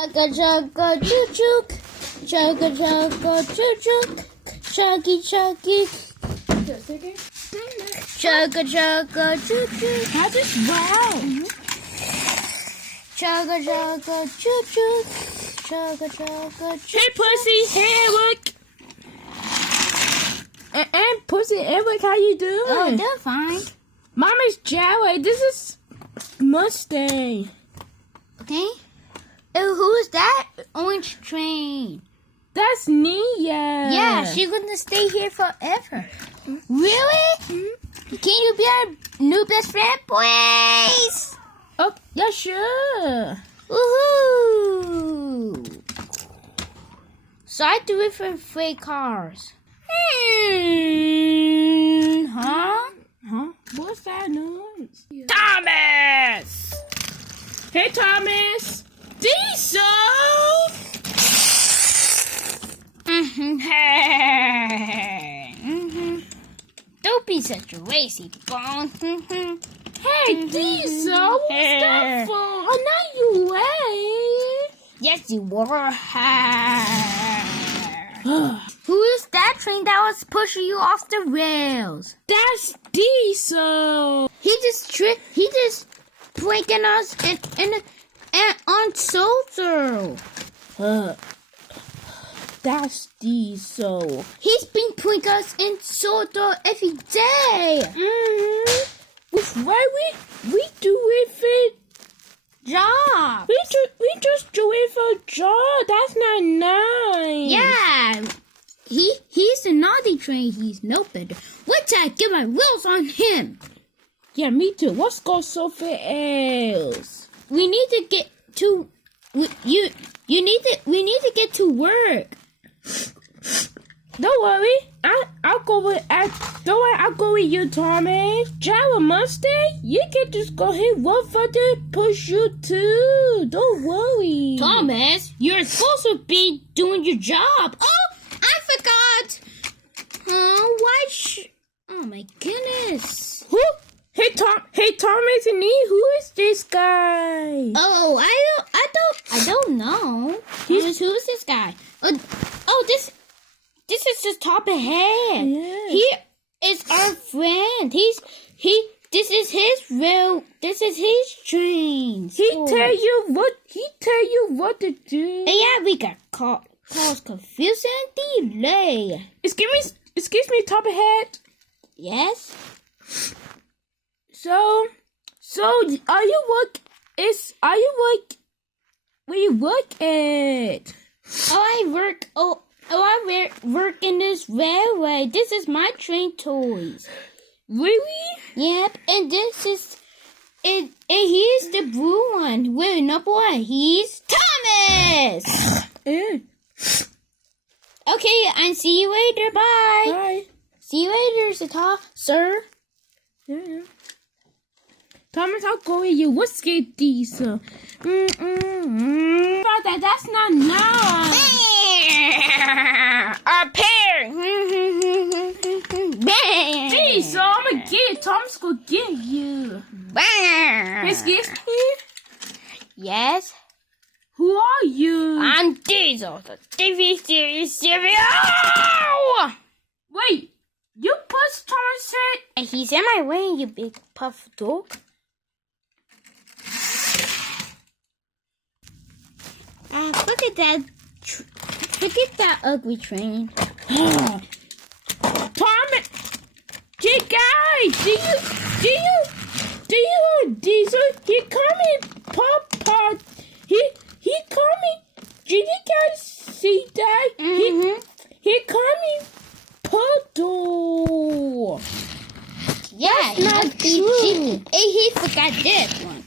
Chugga chugga choo choo, chugga chugga choo choo, chuggy chuggy. Chugga chugga choo choo. How's this wow? Chugga chugga choo choo, chugga chugga choo. Hey, Pussy. Hey, look. And Pussy, and look, how you doing? Oh, they're fine. Mama's Jelly. This is Mustang. Okay. Oh, who is that? Orange train. That's Nia. Yeah, she's gonna stay here forever. Really? Mm-hmm. Can you be our new best friend, please? Oh, yeah, sure. Woohoo! So I do it for freight cars. Huh? What's that noise? Thomas! Hey, Thomas! Diesel! Don't be such a racy bone. Hey, Diesel! What's that for? Oh, not you late. Yes, you were. Who is that train that was pushing you off the rails? That's Diesel. He just pranking us and on soldier. That's Diesel. He's been pranking us in soldier every day. Why we do it for Job. we just do it for job. That's not nice. Yeah. He's a naughty train. He's no better. Wait till I get my wheels on him. Yeah, me too. Let's go somewhere else. We need to get to we need to get to work. Don't worry. I'll go with I'll go with you, Tommy. Java Mustang, you can just go ahead one further push you too. Don't worry. Thomas, you're supposed to be doing your job. Oh, I forgot. Oh my goodness. Who? Hey Thomas and me, who is this guy? Oh, I don't know. Who's this guy? Oh, this is just top ahead. Yeah. He is our friend. This is his rail. This is his train. He tell you what to do. Yeah, we got cause confusion and delay. Excuse me, top ahead. Yes. So where you work at? I work in this railway. This is my train toys. Really? Yep, and this is and he's the blue one. Wait, number one. He's Thomas. Okay, and see you later. Bye. Bye. See you later, sir. Yeah. Thomas, I'll go with you. Let's get Diesel. Father, that's not nice. A pair. Diesel, I'm gonna get it. Thomas gonna get you. Excuse me? Yes? Who are you? I'm Diesel, the TV series cereal. Wait, you pushed Thomas' head? He's in my way, you big puff dog. Look at that. Look at that ugly train. Thomas, hey guys, do you Diesel? He coming, Papa. He coming. Did you guys see that? He coming, Puddle. Yeah, That's not true. He forgot this one.